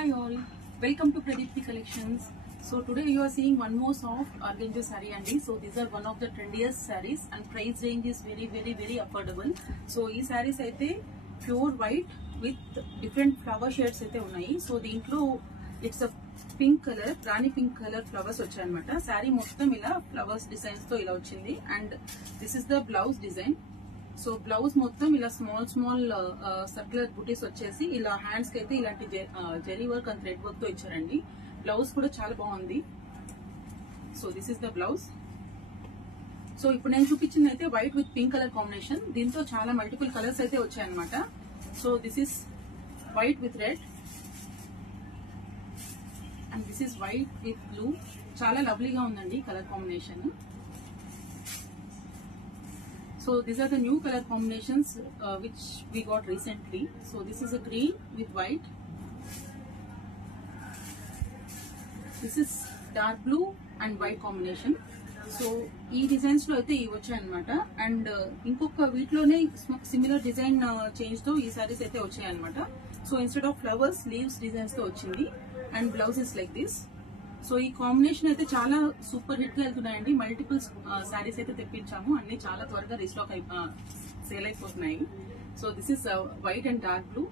Hi all, welcome to Pradipti Collections. So today you are seeing one more soft organza saree andi. So these are one of the trendiest sarees and price range is very affordable. So ee sarees aithe pure white with different flower shades aithe unnayi. So deentlo it's a pink color, rani pink color flowers vachayi anamata. Saree mottham ila flowers designs tho ila vachindi and this is the blouse design. So blouse మొత్తం ఇలా small circular బుటీస్ వచ్చేసి ఇలా hands కి అయితే ఇలాంటి zari work and thread work తో ఇచ్చారండి. Blouse కూడా చాలా బాగుంది. So this is the blouse. సో ఇప్పుడు నేను చూపించింది అయితే white with pink colour combination. దీంతో చాలా మల్టిపుల్ కలర్స్ అయితే వచ్చాయన్నమాట. So this is white with red and this is white with blue. చాలా లవ్లీగా ఉందండి colour combination. So these are the new color combinations which we got recently. So this is a green with white. This is dark blue and white combination. So ee designs lo aithe ee vachayi anamata and inkoka veetlone similar design change tho ee sarees aithe vachayi anamata. So instead of flowers leaves designs tho vachindi and blouse is like this. So ఈ combination అయితే చాలా super hit గా వెళ్తున్నాయండి. Multiple saris అయితే తెప్పించాము, అన్ని చాలా త్వరగా restock sale అయిపోతున్నాయి. So this is white and dark blue